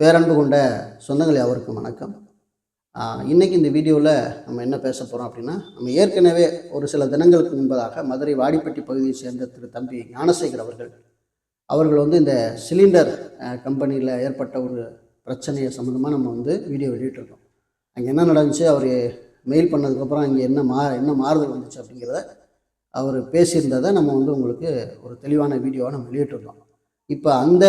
பேரன்பு கொண்ட சொந்தங்கள் யாவருக்கும் வணக்கம். இன்னைக்கு இந்த வீடியோவில் நம்ம என்ன பேச போகிறோம் அப்படின்னா, நம்ம ஏற்கனவே ஒரு சில தினங்களுக்கு முன்பதாக மதுரை வாடிப்பட்டி பகுதியை சேர்ந்த திரு தம்பி ஞானசேகர் அவர்கள் இந்த சிலிண்டர் கம்பெனியில் ஏற்பட்ட ஒரு பிரச்சனையை சம்மந்தமாக நம்ம வீடியோ வெளியிட்டிருக்கோம். அங்கே என்ன நடந்துச்சு, அவர் மெயில் பண்ணதுக்கப்புறம் அங்கே என்ன மாறுதல் வந்துச்சு அப்படிங்கிறத அவர் பேசியிருந்ததை நம்ம உங்களுக்கு ஒரு தெளிவான வீடியோவை நம்ம வெளியிட்டிருந்தோம். இப்போ அந்த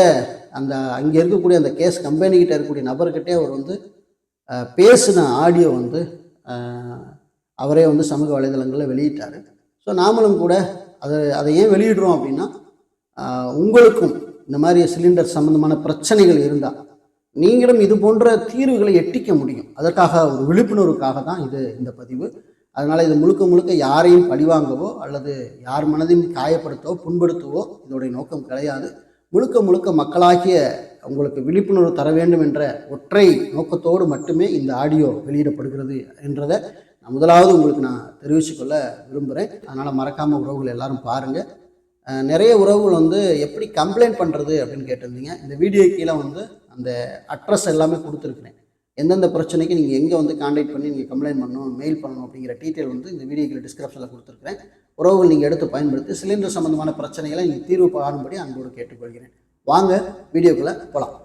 அங்கே இருக்கக்கூடிய அந்த கேஸ் கம்பெனிக்கிட்ட இருக்கக்கூடிய நபர்கிட்டே அவர் பேசின ஆடியோ அவரே சமூக வலைதளங்களில் வெளியிட்டார். ஸோ நாமளும் கூட அதை ஏன் வெளியிடுறோம் அப்படின்னா, உங்களுக்கும் இந்த மாதிரி சிலிண்டர் சம்மந்தமான பிரச்சனைகள் இருந்தால் நீங்களும் இது போன்ற தீர்வுகளை எட்டிக்க முடியும். அதற்காக ஒரு விழிப்புணர்வுக்காக தான் இந்த பதிவு. அதனால் இது முழுக்க யாரையும் பழிவாங்கவோ அல்லது யார் மனதையும் காயப்படுத்தவோ புண்படுத்தவோ இதோடைய நோக்கம் கிடையாது. முழுக்க மக்களாகிய உங்களுக்கு விழிப்புணர்வு தர வேண்டும் என்ற ஒற்றை நோக்கத்தோடு மட்டுமே இந்த ஆடியோ வெளியிடப்படுகிறது என்றதை நான் முதலாவது உங்களுக்கு நான் தெரிவித்துக்கொள்ள விரும்புகிறேன். அதனால் மறக்காமல் உறவுகள் எல்லாரும் பாருங்கள். நிறைய உறவுகள் எப்படி கம்ப்ளைண்ட் பண்ணுறது அப்படின்னு கேட்டிருந்தீங்க. இந்த வீடியோ கீழே அந்த அட்ரஸ் எல்லாமே கொடுத்துருக்குறேன். எந்தெந்த பிரச்சனைக்கு நீங்கள் எங்கே கான்டாக்ட் பண்ணி நீங்கள் கம்ப்ளைண்ட் பண்ணணும், மெயில் பண்ணணும் அப்படிங்கிற டீட்டெயில் இந்த வீடியோக்கு டிஸ்கிரிப்ஷனில் கொடுத்துருக்குறேன். உறவுகள் நீங்கள் எடுத்து பயன்படுத்தி சிலிண்டர் சம்மந்தமான பிரச்சனைகளை நீங்கள் தீர்வு காணும்படி அன்போடு கேட்டுக்கொள்கிறேன். வாங்க வீடியோக்குள்ளே போகலாம்.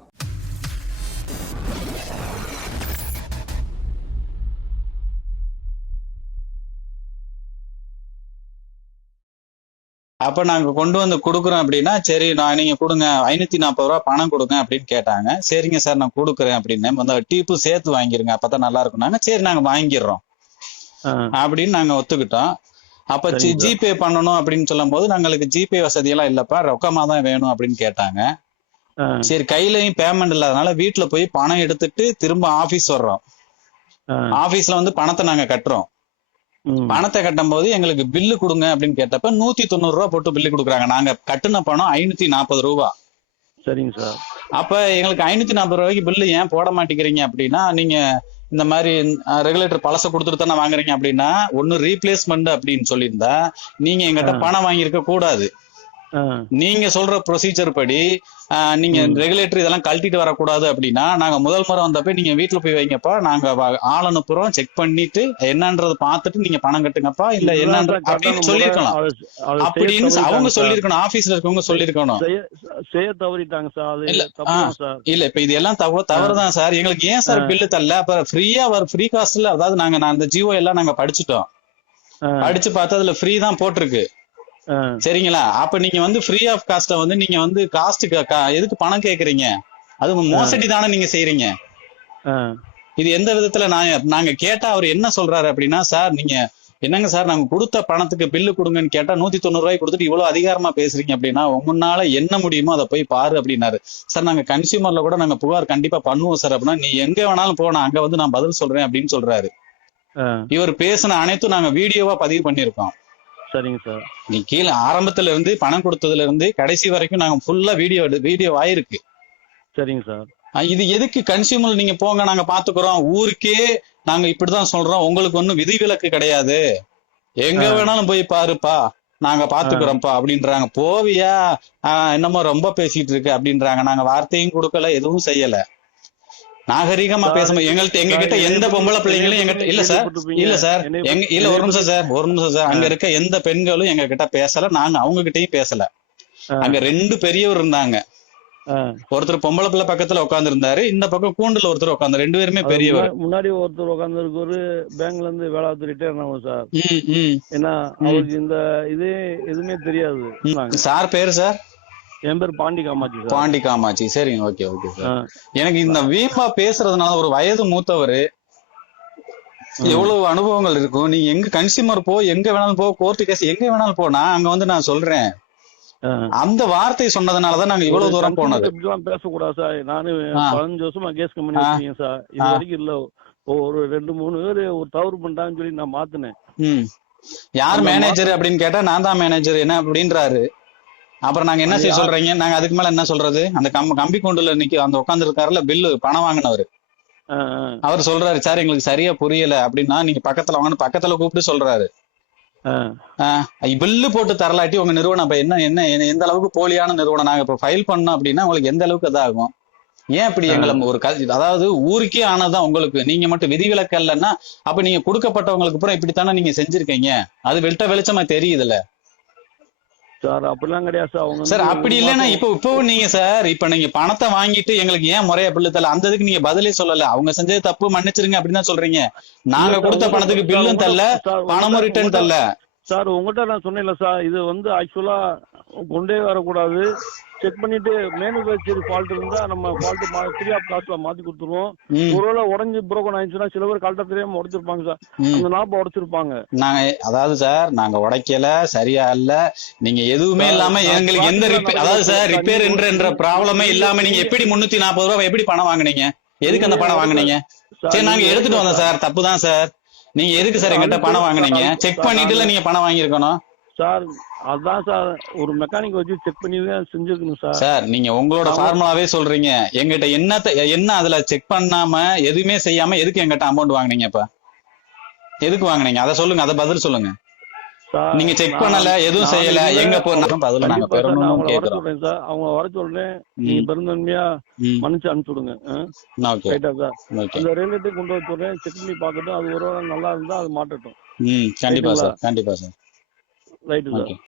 அப்ப நாங்க கொண்டு வந்து கொடுக்குறோம் அப்படின்னா, சரி நீங்க கொடுங்க 540 ரூபா பணம் கொடுங்க அப்படின்னு கேட்டாங்க. சரிங்க சார் நான் கொடுக்குறேன் அப்படின்னு டீப்பு சேர்த்து வாங்கிருங்க அப்பதான் நல்லா இருக்கும்னாங்க. சரி நாங்க வாங்கிடுறோம் அப்படின்னு நாங்க ஒத்துக்கிட்டோம். அப்ப ஜிபே பண்ணணும் அப்படின்னு சொல்லும் போது நாங்களுக்கு ஜிபே வசதி எல்லாம் இல்லப்பா, ரொக்கமா தான் வேணும் அப்படின்னு கேட்டாங்க. சரி கையிலயும் பேமெண்ட் இல்லாதனால வீட்டுல போய் பணம் எடுத்துட்டு திரும்ப ஆபீஸ் வர்றோம். ஆபீஸ்ல பணத்தை நாங்க கட்டுறோம். பணத்தை கட்டும் போது எங்களுக்கு பில்லு கொடுங்க அப்படின்னு கேட்டப்ப 190 ரூபா போட்டு பில்லு கொடுக்குறாங்க. நாங்க கட்டுன பணம் 540 ரூபா. சரிங்க சார். அப்ப எங்களுக்கு 540 ரூபாய்க்கு பில்லு ஏன் போட மாட்டேங்கிறீங்க அப்படின்னா, நீங்க இந்த மாதிரி ரெகுலேட்டர் பழச கொடுத்துட்டு தானே வாங்குறீங்க அப்படின்னா, ஒன்னு ரீப்ளேஸ்மெண்ட் அப்படின்னு சொல்லியிருந்தா நீங்க எங்கிட்ட பணம் வாங்கியிருக்க கூடாது. நீங்க சொல்ற ப்ரொசீஜர் படி நீங்க ரெகுலேட்டர் இதெல்லாம் கழட்டிட்டு வரக்கூடாது அப்படின்னா, நாங்க முதல் முறை வந்தப்ப நீங்க வீட்டுல போய் வைங்கப்பா, நாங்க ஆள் அனுப்புறோம், செக் பண்ணிட்டு என்னன்றத பாத்துட்டு நீங்க பணம் கட்டுங்கப்பா, இல்ல என்னன்ற அப்படின்னு சொல்லிருக்கலாம். அப்படின்னு அவங்க சொல்லிருக்கணும், ஆபீஸ்ல இருக்கவங்க சொல்லிருக்கணும். செய்ய தவறிட்டாங்க சார். இல்ல இப்ப இது எல்லாம் தவறுதான் சார். எங்களுக்கு ஏன் சார் பில்லு தரல? அப்ப ஃப்ரீ காஸ்ட்ல, அதாவது நாங்க அந்த ஜியோ எல்லாம் நாங்க படிச்சுட்டோம், படிச்சு பார்த்து அதுல ஃப்ரீ தான் போட்டிருக்கு. சரிங்களா? அப்ப நீங்க ஃப்ரீ ஆஃப் காஸ்ட நீங்க காஸ்ட் எதுக்கு பணம் கேக்குறீங்க? அது மோசடி தானே நீங்க செய்யறீங்க. இது எந்த விதத்துல நாங்க கேட்டா அவர் என்ன சொல்றாரு அப்படின்னா, சார் நீங்க என்னங்க சார் நாங்க கொடுத்த பணத்துக்கு பில்லு கொடுங்கன்னு கேட்டா 190 ரூபாய் கொடுத்துட்டு இவ்வளவு அதிகாரமா பேசுறீங்க அப்படின்னா, உங்களால என்ன முடியுமோ அதை போய் பாரு அப்படின்னாரு. சார் நாங்க கன்சியூமர்ல கூட நாங்க புகார் கண்டிப்பா பண்ணுவோம் சார் அப்படின்னா, நீ எங்க வேணாலும் போனா அங்க நான் பதில் சொல்றேன் அப்படின்னு சொல்றாரு. இவர் பேசின அனைத்தும் நாங்க வீடியோவா பதிவு பண்ணிருக்கோம். சரிங்க சார். நீ கீழே ஆரம்பத்துல இருந்து பணம் கொடுத்ததுல இருந்து கடைசி வரைக்கும் நாங்க ஃபுல்லா வீடியோ ஆயிருக்கு. சரிங்க சார். இது எதுக்கு கன்சியூமர் நீங்க போங்க நாங்க பாத்துக்கிறோம், ஊருக்கே நாங்க இப்படிதான் சொல்றோம், உங்களுக்கு ஒண்ணும் விதிவிலக்கு கிடையாது, எங்க வேணாலும் போய் பாருப்பா நாங்க பாத்துக்கிறோம்ப்பா அப்படின்றாங்க. போவியா என்னமோ ரொம்ப பேசிட்டு இருக்கு அப்படின்றாங்க. நாங்க வார்த்தையும் கொடுக்கல, எதுவும் செய்யல, நாகரீகமா பேசணும். எங்க கிட்ட எந்த பொம்பளை பிள்ளைங்களும் எங்கிட்ட இல்ல சார். ஒரு நிமிஷம் சார். அங்க இருக்க எந்த பெண்களும் எங்க கிட்ட பேசல, நாங்க அவங்க கிட்டயும் பேசல. அங்க 2 பெரியவர் இருந்தாங்க. ஒருத்தர் பொம்பளை பிள்ளை பக்கத்துல உட்கார்ந்து இருந்தாரு, இந்த பக்கம் கூண்டுல ஒருத்தர் உட்காந்து, 2 பேருமே பெரியவர். முன்னாடி ஒருத்தர் உட்கார்ந்து இருக்கு, பேங்க்ல இருந்து வேலை ரிட்டையர் ஆனவங்க சார். ஏன்னா அவருக்கு இந்த இது எதுவுமே தெரியாது. சார் பேரு சார்? என் பேர் பாண்டி காமாட்சி. சரிங்க, ஓகே சார். எனக்கு இந்த வீம்பா பேசுறதுனால ஒரு வயது மூத்தவர், எவ்வளவு அனுபவங்கள் இருக்கும். நீ எங்க கன்சியூமர் போ, எங்க வேணாலும் போ, கோர்ட்டு கேஸ் எங்க வேணாலும் போ, நான் அங்க நான் சொல்றேன். அந்த வார்த்தை சொன்னதுனாலதான் நாங்க இவ்வளவு தூரம் போனது. இப்படிலாம் பேசக்கூடாது சார். நானு 15 வருஷமா கேஸ் கம்பெனி வச்சிருக்கேன் சார். இது வரைக்கும் இல்ல ஒரு 2-3 பேரு ஒரு தவறு பண்ணிட்டாங்கன்னு சொல்லி நான் மாத்தினேன். யார் மேனேஜர் அப்படின்னு கேட்டா நான் தான் மேனேஜர் என்ன அப்படின்றாரு. அப்புறம் நாங்க என்ன செய்ய சொல்றீங்க? நாங்க அதுக்கு மேல என்ன சொல்றது? அந்த கம்பி கொண்டுல அந்த உட்கார்ந்து இருக்காருல பில்லு பணம் வாங்கினவரு, அவர் சொல்றாரு, சார் எங்களுக்கு சரியா புரியல அப்படின்னா நீங்க பக்கத்துல வாங்கன்னு பக்கத்துல கூப்பிட்டு சொல்றாரு. பில்லு போட்டு தரலாட்டி உங்க நிறுவனம் என்ன எந்த அளவுக்கு போலியான நிறுவனம், நாங்க இப்ப ஃபைல் பண்ணோம் அப்படின்னா உங்களுக்கு எந்த அளவுக்கு இதாகும்? ஏன் இப்படி எங்களை ஒரு அதாவது ஊருக்கே ஆனதுதான் உங்களுக்கு, நீங்க மட்டும் விதிவிலக்கு இல்லைன்னா அப்ப நீங்க கொடுக்கப்பட்டவங்களுக்கு அப்புறம் இப்படித்தானே நீங்க செஞ்சிருக்கீங்க, அது வெட்ட வெளிச்சமா தெரியுதுல்ல சார். அப்படிலாம் கிடையாது சார். அவங்க சார் அப்படி இல்லைன்னா இப்போ நீங்க சார் இப்ப நீங்க பணத்தை வாங்கிட்டு எங்களுக்கு ஏன் முறையா பில்லு தரல, அந்த இதுக்கு நீங்க பதிலே சொல்லல. அவங்க செஞ்சது தப்பு, மன்னிச்சிருங்க அப்படின்னு தான் சொல்றீங்க. நாங்க கொடுத்த பணத்துக்கு பில்லும் தரல, பணமும் ரிட்டர்ன் தரல. சார் உங்ககிட்ட நான் சொன்னேன்ல சார், இது வந்து ஆக்சுவலா கொண்டே வரக்கூடாது, செக் பண்ணிட்டு மேனுஃபேக்சர் ஃபால்ட் இருந்தா நம்ம ஃபால்ட் ஃப்ரீ ஆஃப் காஸ்ட்ல மாத்தி கொடுத்துருவோம். ஒருவேளை உடஞ்சி புரோக்கன் ஆயிடுச்சுன்னா சில பேர் கரெக்டா தெரியாம உடைச்சிருப்பாங்க சார், அந்த நாப்ப உடைச்சிருப்பாங்க. நாங்க அதாவது சார் நாங்க உடைக்கல, சரியா இல்ல, நீங்க எதுவுமே இல்லாம எங்களுக்கு எந்த அதாவது சார் ரிப்பேர் என்ற ப்ராப்ளமே இல்லாம நீங்க எப்படி 340 ரூபாய் எப்படி பணம் வாங்குனீங்க, எதுக்கு அந்த பணம் வாங்குனீங்க? சரி நாங்க எடுத்துட்டு வந்தோம் சார், தப்புதான் சார். நீங்க எதுக்கு சார் எங்கிட்ட பணம் வாங்குனீங்க? செக் பண்ணிட்டுல நீங்க பணம் வாங்கியிருக்கணும் சார். அதான் சார் ஒரு மெக்கானிக் வச்சு செக் பண்ணி தான் செஞ்சிருக்கணும் சார். சார் நீங்க உங்களோட ஃபார்முலாவே சொல்றீங்க, எங்கிட்ட என்ன அதுல செக் பண்ணாம எதுவுமே செய்யாம எதுக்கு எங்கிட்ட அமௌண்ட் வாங்குனீங்க? இப்ப எதுக்கு வாங்குனீங்க அதை சொல்லுங்க, அதை பதில் சொல்லுங்க. நீங்க செக் பண்ணல, எதுவும் செய்யல, எங்க போறோம் பதில் நாங்க பெறணும்னு கேக்குறோம் சார். அவங்க வர சொல்றேன், நீங்க பெருந்தன்மையா மன்னிச்சு அனுப்பிச்சுடுங்க. ரைட்டா சார்? அந்த ரயில்வே கொண்டு வர சொல்றேன், செக் பண்ணி பார்க்கட்டும், அது ஒரு நல்லா இருந்தா அது மாட்டட்டும். கண்டிப்பா சார், கண்டிப்பா சார். Right sir.